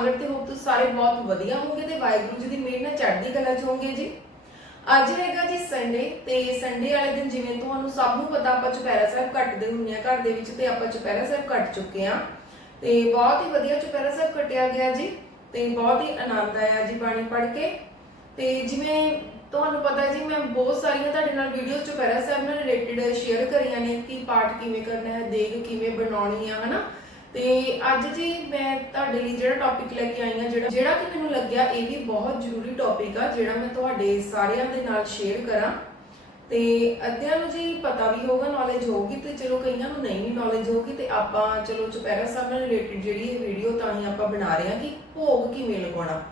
ਕਾਂਗੜ ਤੇ ਹੋਪ ਤੁਸੀਂ ਸਾਰੇ ਬਹੁਤ ਵਧੀਆ ਹੋਵੋਗੇ ਤੇ ਵਾਹਿਗੁਰੂ ਜੀ ਦੀ ਮਿਹਰ ਨਾਲ ਚੜ੍ਹਦੀ ਕਲਾ ਚ ਹੋਵੋਗੇ ਜੀ। ਅੱਜ ਹੈਗਾ ਜੀ ਸੰਡੇ ਤੇ ਸੰਡੇ ਵਾਲੇ ਦਿਨ ਜਿਵੇਂ ਤੁਹਾਨੂੰ ਸਭ ਨੂੰ ਪਤਾ ਆਪਾਂ ਚੁਪਹਿਰਾ ਸਾਹਿਬ ਕੱਟਦੇ ਹੁੰਦੇ ਆ ਘਰ ਦੇ ਵਿੱਚ ਤੇ ਆਪਾਂ ਚੁਪਹਿਰਾ ਸਾਹਿਬ ਕੱਟ ਚੁੱਕੇ ਆ ਤੇ ਬਹੁਤ ਹੀ ਵਧੀਆ ਚੁਪਹਿਰਾ ਸਾਹਿਬ ਕੱਟਿਆ ਗਿਆ ਜੀ ਤੇ ਬਹੁਤ ਹੀ ਆਨੰਦ ਆਇਆ ਜੀ ਬਾਣੀ ਪੜ੍ਹ ਕੇ। ਤੇ ਜਿਵੇਂ ਤੁਹਾਨੂੰ ਪਤਾ ਜੀ ਮੈਂ ਬਹੁਤ ਸਾਰੀਆਂ ਤੁਹਾਡੇ ਨਾਲ ਵੀਡੀਓਜ਼ ਚੁਪਹਿਰਾ ਸਾਹਿਬ ਨਾਲ ਰਿਲੇਟਡ ਸ਼ੇਅਰ ਕਰੀਆਂ ਨੇ ਕਿ ਪਾਠ ਕਿਵੇਂ ਕਰਨਾ ਹੈ, ਦੇਗ ਕਿਵੇਂ ਬਣਾਉਣੀ ਆ, ਹਨਾ? ਤੇ ਅੱਜ ਜੀ ਮੈਂ ਤੁਹਾਡੇ ਲਈ ਜਿਹੜਾ ਟੌਪਿਕ ਲੈ ਕੇ ਆਈ ਹਾਂ, ਜਿਹੜਾ ਜਿਹੜਾ ਕਿ ਮੈਨੂੰ ਲੱਗਿਆ ਇਹ ਵੀ ਬਹੁਤ ਜ਼ਰੂਰੀ ਟੌਪਿਕ ਆ, ਜਿਹੜਾ ਮੈਂ ਤੁਹਾਡੇ ਸਾਰਿਆਂ ਦੇ ਨਾਲ ਸ਼ੇਅਰ ਕਰਾਂ। ਤੇ ਅੱਧਿਆਂ ਨੂੰ ਜੀ ਪਤਾ ਵੀ ਹੋਗਾ ਨੌਲੇਜ ਹੋਗੀ ਤੇ ਚਲੋ ਕਈਆਂ ਨੂੰ ਨਹੀਂ ਵੀ ਨੌਲੇਜ ਹੋਊਗੀ, ਤੇ ਆਪਾਂ ਚਲੋ ਚੁਪਹਿਰਾ ਸਾਹਿਬ ਨਾਲ ਰਿਲੇਟਡ ਜਿਹੜੀ ਇਹ ਵੀਡੀਓ ਤਾਂ ਹੀ ਆਪਾਂ ਬਣਾ ਰਹੇ ਹਾਂ ਕਿ ਭੋਗ ਕਿਵੇਂ ਲਗਾਉਣਾ।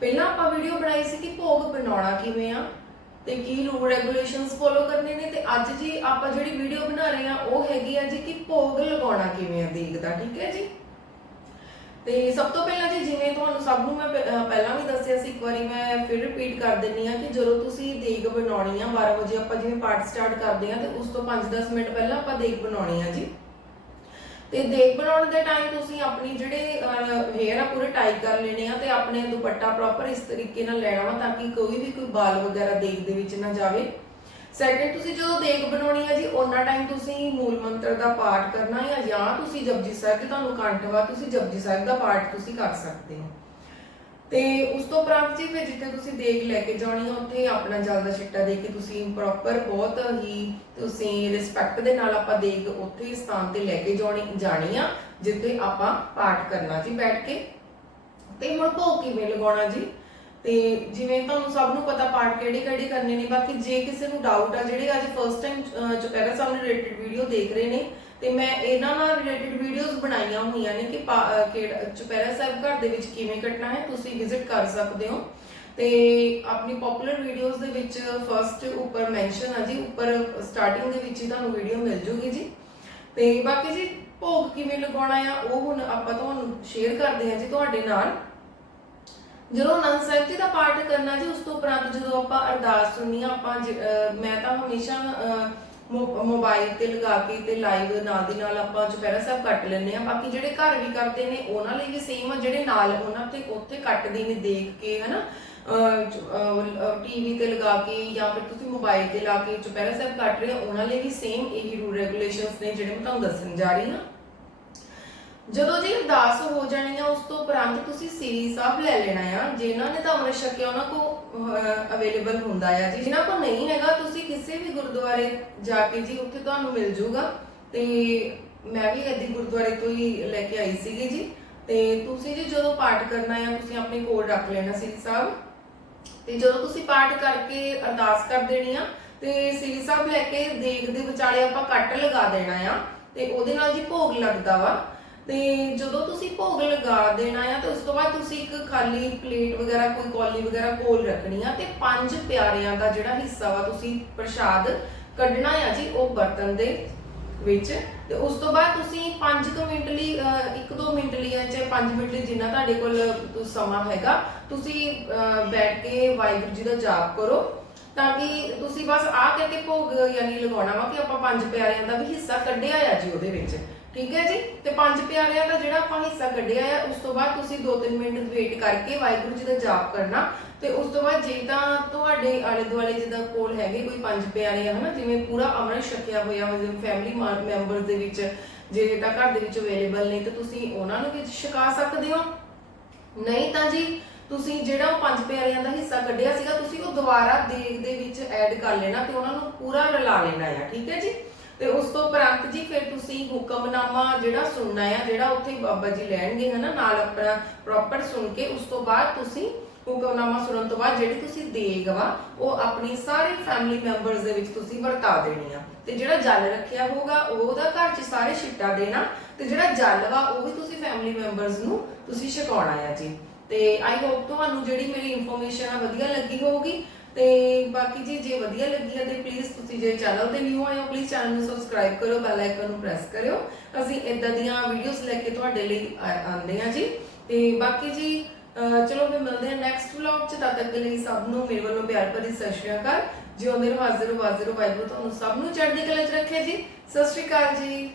ਪਹਿਲਾਂ ਆਪਾਂ ਵੀਡੀਓ ਬਣਾਈ ਸੀ ਕਿ ਭੋਗ ਬਣਾਉਣਾ ਕਿਵੇਂ ਆ ਤੇ ਕੀ ਰੂਲ ਰੈਗੂਲੇਸ਼ਨਸ ਫੋਲੋ ਕਰਨੇ ਨੇ? ਤੇ ਅੱਜ ਜੀ ਆਪਾਂ ਜਿਹੜੀ ਵੀਡੀਓ ਬਣਾ ਰਹੇ ਆ ਉਹ ਹੈਗੀ ਆ ਜੀ ਕਿ ਭੋਗ ਲਗਾਉਣਾ ਕਿਵੇਂ ਆ ਦੇਖਦਾ ਠੀਕ ਹੈ ਜੀ? ਤੇ ਸਭ ਤੋਂ ਪਹਿਲਾਂ ਜੀ, ਜਿਵੇਂ ਤੁਹਾਨੂੰ ਸਭ ਨੂੰ ਮੈਂ ਪਹਿਲਾਂ ਵੀ ਦੱਸਿਆ ਸੀ, ਇੱਕ ਵਾਰੀ ਮੈਂ ਫਿਰ ਰਿਪੀਟ ਕਰ ਦਿੰਨੀ ਆ ਕਿ ਜਦੋਂ ਤੁਸੀਂ ਦੇਗ ਬਣਾਉਣੀ ਆ 12 ਵਜੇ ਆਪਾਂ ਜਿਵੇਂ ਪਾਠ ਸਟਾਰਟ ਕਰਦੇ ਆ ਤੇ ਉਸ ਤੋਂ 5-10 ਮਿੰਟ ਪਹਿਲਾਂ ਆਪਾਂ ਦੇਗ ਬਣਾਉਣੀ ਆ ਜੀ। ਤੇ ਦੇਗ ਬਣਾਉਣ ਦੇ ਟਾਈਮ ਤੁਸੀਂ ਆਪਣੀ ਜਿਹੜੇ ਹੇਅਰ ਆ ਪੂਰੇ ਟਾਈ ਕਰ ਲੈਣੇ ਆ ਤੇ ਆਪਣੇ ਦੁਪੱਟਾ ਪ੍ਰੋਪਰ ਇਸ ਤਰੀਕੇ ਨਾਲ ਲੈਣਾ ਵਾ ਤਾਂ ਕਿ ਕੋਈ ਵੀ ਕੋਈ ਬਾਲ ਵਗੈਰਾ ਦੇਖ ਦੇ ਵਿੱਚ ਨਾ ਜਾਵੇ। ਸੈਕਿੰਡ ਤੁਸੀਂ ਜਦੋਂ ਦੇਖ ਬਣਾਉਣੀ ਆ ਜੀ ਉਹਨਾਂ ਟਾਈਮ ਤੁਸੀਂ ਮੂਲ ਮੰਤਰ ਦਾ ਪਾਠ ਕਰਨਾ ਹੈ ਜਾਂ ਤੁਸੀਂ ਜਪਜੀ ਸਾਹਿਬ ਦੇ ਤੁਹਾਨੂੰ ਕੰਠ ਵਾ, ਤੁਸੀਂ ਜਪਜੀ ਸਾਹਿਬ ਦਾ ਪਾਠ ਤੁਸੀਂ ਕਰ ਸਕਦੇ ਹੋ। ਤੇ ਉਸ ਤੋਂ ਉਪਰੰਤ ਜੀ ਫਿਰ ਜਿੱਥੇ ਤੁਸੀਂ ਦੇਗ ਲੈ ਕੇ ਜਾਣੀ ਆ, ਉੱਥੇ ਆਪਣਾ ਜਲ ਦਾ ਛਿੱਟਾ ਦੇ ਕੇ ਤੁਸੀਂ ਪ੍ਰੋਪਰ ਬਹੁਤ ਹੀ ਤੁਸੀਂ ਰਿਸਪੈਕਟ ਦੇ ਨਾਲ ਆਪਾਂ ਦੇਗ ਉੱਥੇ ਸਥਾਨ ਤੇ ਲੈ ਕੇ ਜਾਣੀ ਜਾਣੀ ਆ, ਜਿੱਥੇ ਆਪਾਂ ਪਾਠ ਕਰਨਾ ਜੀ ਬੈਠ ਕੇ। ਤੇ ਹੁਣ ਭੋਗ ਕਿਵੇਂ ਲਗਾਉਣਾ ਜੀ? ਤੇ ਜਿਵੇਂ ਤੁਹਾਨੂੰ ਸਭ ਨੂੰ ਪਤਾ ਪਾਠ ਕਿਹੜੇ ਕਿਹੜੇ ਕਰਨੇ ਨੇ, ਬਾਕੀ ਜੇ ਕਿਸੇ ਨੂੰ ਡਾਊਟ ਆ, ਜਿਹੜੇ ਅੱਜ first time Chupehra Sahib related video ਦੇਖ ਰਹੇ ਨੇ ਤੇ ਮੈਂ ਇਹਨਾਂ ਨਾਲ ਰਿਲੇਟਡ ਵੀਡੀਓਜ਼ ਬਣਾਈਆਂ ਹੋਈਆਂ ਨੇ ਕਿ ਚੁਪਹਿਰਾ ਸਾਹਿਬ ਘਰ ਦੇ ਵਿੱਚ ਕਿਵੇਂ ਕੱਟਣਾ ਹੈ, ਤੁਸੀਂ ਵਿਜ਼ਿਟ ਕਰ ਸਕਦੇ ਹੋ। ਤੇ ਆਪਣੀ ਪਪੂਲਰ ਵੀਡੀਓਜ਼ ਦੇ ਵਿੱਚ ਫਰਸਟ ਉੱਪਰ ਮੈਂਸ਼ਨ ਆ ਜੀ, ਉੱਪਰ ਸਟਾਰਟਿੰਗ ਦੇ ਵਿੱਚ ਹੀ ਤੁਹਾਨੂੰ ਵੀਡੀਓ ਮਿਲ ਜੂਗੀ ਜੀ। ਤੇ ਬਾਕੀ ਜੀ, ਭੋਗ ਕਿਵੇਂ ਲਗਾਉਣਾ ਆ, ਉਹ ਹੁਣ ਆਪਾਂ ਤੁਹਾਨੂੰ ਸ਼ੇਅਰ ਕਰਦੇ ਹਾਂ ਜੀ ਤੁਹਾਡੇ ਨਾਲ। ਜਦੋਂ ਅਨੰਦ ਸਾਹਿਬ ਜੀ ਦਾ ਪਾਠ ਕਰਨਾ ਜੀ, ਉਸ ਤੋਂ ਉਪਰੰਤ ਜਦੋਂ ਆਪਾਂ ਅਰਦਾਸ ਸੁਣਨੀ ਆਪਾਂ ਮੈਂ ਤਾਂ ਹਮੇਸ਼ਾ ਮੋ- ਮੋਬਾਈਲ ਤੇ ਲਗਾ ਕੇ ਤੇ ਲਾਈਵ ਨਾਲ ਦੀ ਨਾਲ ਆਪਾਂ ਚੁਪਹਿਰਾ ਸਾਹਿਬ ਕੱਟ ਲੈਂਦੇ ਆ ਬਾਕੀ ਜਿਹੜੇ ਘਰ ਵੀ ਕਰਦੇ ਨੇ, ਉਹਨਾਂ ਲਈ ਵੀ ਸੇਮ ਆ, ਜਿਹੜੇ ਨਾਲ ਉਹਨਾਂ ਤੇ ਉੱਥੇ ਕੱਟਦੇ ਨੇ ਦੇਖ ਕੇ, ਹਨਾ? ਟੀਵੀ ਤੇ ਲਗਾ ਕੇ ਜਾਂ ਫਿਰ ਤੁਸੀਂ ਮੋਬਾਈਲ ਤੇ ਲਾ ਕੇ ਚੁਪਹਿਰਾ ਸਾਹਿਬ ਕੱਟ ਰਹੇ ਹੋ, ਉਹਨਾਂ ਲਈ ਵੀ ਸੇਮ ਇਹੀ ਰੂਲ ਰੈਗੂਲੇਸ਼ਨਸ ਨੇ ਜਿਹੜੇ ਮੈਂ ਤੁਹਾਨੂੰ ਦੱਸਣ ਜਾ ਰਹੀ ਹਾਂ। ਜਦੋਂ ਜੀ ਅਰਦਾਸ ਹੋ ਜਾਣੀ ਆ, ਉਸ ਤੋਂ ਉਪਰੰਤ ਤੁਸੀਂ ਸ੍ਰੀ ਸਾਹਿਬ ਲੈ ਲੈਣਾ ਆ। ਜਿਨ੍ਹਾਂ ਨੇ ਤਾਂ ਅੰਮ੍ਰਿਤ ਛਕਿਆ, ਉਹਨਾਂ ਕੋ ਅਵੇਲੇਬਲ ਹੁੰਦਾ ਆ ਜੀ। ਜਿਨ੍ਹਾਂ ਕੋ ਨਹੀਂ ਹੈਗਾ, ਤੁਸੀਂ ਕਿਸੇ ਵੀ ਗੁਰਦੁਆਰੇ ਜਾ ਕੇ ਜੀ, ਉੱਥੇ ਤੁਹਾਨੂੰ ਮਿਲ ਜਾਊਗਾ ਤੇ ਮੈਂ ਵੀ ਇੱਦੀ ਗੁਰਦੁਆਰੇ ਤੋਂ ਹੀ ਲੈ ਕੇ ਆਈ ਸੀਗੀ ਜੀ। ਤੇ ਤੁਸੀਂ ਜੀ ਜਦੋਂ ਪਾਠ ਕਰਨਾ ਆ, ਤੁਸੀਂ ਆਪਣੇ ਕੋਲ ਰੱਖ ਲੈਣਾ ਸ੍ਰੀ ਸਾਹਿਬ। ਤੇ ਜਦੋਂ ਤੁਸੀਂ ਪਾਠ ਕਰਕੇ ਅਰਦਾਸ ਕਰ ਦੇਣੀ ਆ, ਤੇ ਸ੍ਰੀ ਸਾਹਿਬ ਲੈ ਕੇ ਦੇਗ ਦੇ ਵਿਚਾਲੇ ਆਪਾਂ ਕੱਟ ਲਗਾ ਦੇਣਾ ਆ। ਤੇ ਉਹਦੇ ਨਾਲ ਜੀ ਭੋਗ ਲੱਗਦਾ ਵਾ। ਤੇ ਜਦੋਂ ਤੁਸੀਂ ਭੋਗ ਲਗਾ ਦੇਣਾ ਆ, ਤੇ ਉਸ ਤੋਂ ਬਾਅਦ ਤੁਸੀਂ ਇੱਕ ਖਾਲੀ ਪਲੇਟ ਵਗੈਰਾ, ਕੋਈ ਕੌਲੀ ਵਗੈਰਾ ਕੋਲ ਰੱਖਣੀ ਆ, ਤੇ ਪੰਜ ਪਿਆਰਿਆਂ ਦਾ ਜਿਹੜਾ ਹਿੱਸਾ ਵਾ ਤੁਸੀਂ ਪ੍ਰਸ਼ਾਦ ਕੱਢਣਾ ਆ ਜੀ, ਉਹ ਬਰਤਨ ਦੇ ਵਿੱਚ। ਤੇ ਉਸ ਤੋਂ ਬਾਅਦ ਤੁਸੀਂ 5 ਮਿੰਟ ਲਈ 1-2 ਮਿੰਟ ਲਈ ਜਾਂ ਚਾਹੇ 5 ਮਿੰਟ ਲਈ ਜਿੰਨਾ ਤੁਹਾਡੇ ਕੋਲ ਸਮਾਂ ਹੈਗਾ, ਤੁਸੀਂ ਬੈਠ ਕੇ ਵਾਹਿਗੁਰੂ ਜੀ ਦਾ ਜਾਪ ਕਰੋ, ਤਾਂ ਕਿ ਤੁਸੀਂ ਬਸ ਆ ਕਰਕੇ ਭੋਗ ਯਾਨੀ ਲਗਾਉਣਾ ਵਾ ਕਿ ਆਪਾਂ ਪੰਜ ਪਿਆਰਿਆਂ ਦਾ ਵੀ ਹਿੱਸਾ ਕੱਢਿਆ ਆ ਜੀ ਉਹਦੇ ਵਿੱਚ। ਠੀਕ ਹੈ ਜੀ? ਤੇ ਪੰਜ ਪਿਆਰਿਆਂ ਦਾ ਜਿਹੜਾ ਆਪਾਂ ਹਿੱਸਾ ਕੱਢਿਆ ਆ, ਉਸ ਤੋਂ ਬਾਅਦ ਤੁਸੀਂ 2-3 ਮਿੰਟ ਵੇਟ ਕਰਕੇ ਵਾਹਿਗੁਰੂ ਜੀ ਦਾ ਜਾਪ ਕਰਨਾ। ਤੇ ਉਸ ਤੋਂ ਬਾਅਦ ਜੇ ਤਾਂ ਤੁਹਾਡੇ ਆਲੇ ਦੁਆਲੇ ਜਿੱਦਾਂ ਕੋਲ ਹੈਗੇ ਕੋਈ ਪੰਜ ਪਿਆਰੇ ਆ, ਹਨਾ? ਜਿਵੇਂ ਪੂਰਾ ਅੰਮ੍ਰਿਤ ਛਕਿਆ ਹੋਇਆ ਵਾ ਫੈਮਿਲੀ ਮੈਂਬਰਸ ਦੇ ਵਿੱਚ, ਜੇ ਤਾਂ ਘਰ ਦੇ ਵਿੱਚ ਅਵੇਲੇਬਲ ਨਹੀਂ ਤੇ ਤੁਸੀਂ ਉਹਨਾਂ ਨੂੰ ਵੀ ਛਕਾ ਸਕਦੇ ਹੋ। ਨਹੀਂ ਤਾਂ ਜੀ, ਤੁਸੀਂ ਜਿਹੜਾ ਉਹ ਪੰਜ ਪਿਆਰਿਆਂ ਦਾ ਹਿੱਸਾ ਕੱਢਿਆ ਸੀਗਾ, ਤੁਸੀਂ ਉਹ ਦੁਬਾਰਾ ਦੇਗ ਦੇ ਵਿੱਚ ਐਡ ਕਰ ਲੈਣਾ ਤੇ ਉਹਨਾਂ ਨੂੰ ਪੂਰਾ ਰਲਾ ਲੈਣਾ ਆ, ਠੀਕ ਹੈ ਜੀ? ਤੇ ਉਸ ਤੋਂ ਉਪਰੰਤ ਜੀ ਫਿਰ ਤੁਸੀਂ ਹੁਕਮਨਾਮਾ ਜਿਹੜਾ ਸੁਣਨਾ ਆ, ਜਿਹੜਾ ਉੱਥੇ ਬਾਬਾ ਜੀ ਲੈਣਗੇ ਹਨਾ, ਨਾਲ ਆਪਣਾ ਪ੍ਰੋਪਰ ਸੁਣ ਕੇ ਉਸ ਤੋਂ ਬਾਅਦ ਤੁਸੀਂ ਹੁਕਮਨਾਮਾ ਸੁਣਨ ਤੋਂ ਬਾਅਦ ਜਿਹੜੀ ਤੁਸੀਂ ਦੇਗ ਉਹ ਆਪਣੀ ਸਾਰੇ ਫੈਮਿਲੀ ਮੈਂਬਰਸ ਦੇ ਵਿੱਚ ਤੁਸੀਂ ਵਰਤਾ ਦੇਣੀ ਆ। ਤੇ ਜਿਹੜਾ ਜਲ ਰੱਖਿਆ ਹੋਊਗਾ, ਉਹਦਾ ਘਰ 'ਚ ਸਾਰੇ ਛਿੱਟਾ ਦੇਣਾ, ਤੇ ਜਿਹੜਾ ਜਲ ਵਾ, ਉਹ ਵੀ ਤੁਸੀਂ ਫੈਮਿਲੀ ਮੈਂਬਰਸ ਨੂੰ ਤੁਸੀਂ ਛਕਾਉਣਾ ਆ ਜੀ। ਤੇ ਆਈ ਹੋਪ ਤੁਹਾਨੂੰ ਜਿਹੜੀ ਮੇਰੀ ਇਨਫੋਰਮੇਸ਼ਨ ਆ ਵਧੀਆ ਲੱਗੀ ਹੋਊਗੀ। ਤੇ ਬਾਕੀ ਜੀ ਜੇ ਵਧੀਆ ਲੱਗੀ ਹੈ ਤੇ ਪਲੀਜ਼ ਤੁਸੀਂ ਜੇ ਚੈਨਲ ਤੇ ਨਿਊ ਆਏ ਹੋ ਪਲੀਜ਼ ਚੈਨਲ ਨੂੰ ਸਬਸਕ੍ਰਾਈਬ ਕਰੋ ਬੈਲ ਆਈਕਨ ਨੂੰ ਪ੍ਰੈਸ ਕਰਿਓ। ਅਸੀਂ ਇਦਾਂ ਦੀਆਂ ਵੀਡੀਓਜ਼ ਲੈ ਕੇ ਤੁਹਾਡੇ ਲਈ ਆਉਂਦੇ ਹਾਂ ਜੀ। ਤੇ ਬਾਕੀ ਜੀ ਚਲੋ ਫਿਰ ਮਿਲਦੇ ਹਾਂ ਨੈਕਸਟ ਵਲੌਗ ਚ। ਤਦ ਤੱਕ ਦੇ ਲਈ ਸਭ ਨੂੰ ਮੇਰੇ ਵੱਲੋਂ ਪਿਆਰ ਭਰੀ ਸਤਿ ਸ਼੍ਰੀ ਅਕਾਲ। ਜਿਉਂਦੇ ਰਹੋ, ਹਾਜ਼ਰ ਹੋ ਹਾਜ਼ਰ ਹੋ ਵਾਹਿਗੁਰੂ ਤੁਹਾਨੂੰ ਸਭ ਨੂੰ ਚੜ੍ਹਦੀ ਕਲਾ ਚ ਰੱਖੇ ਜੀ। ਸਤਿ ਸ਼੍ਰੀ ਅਕਾਲ ਜੀ।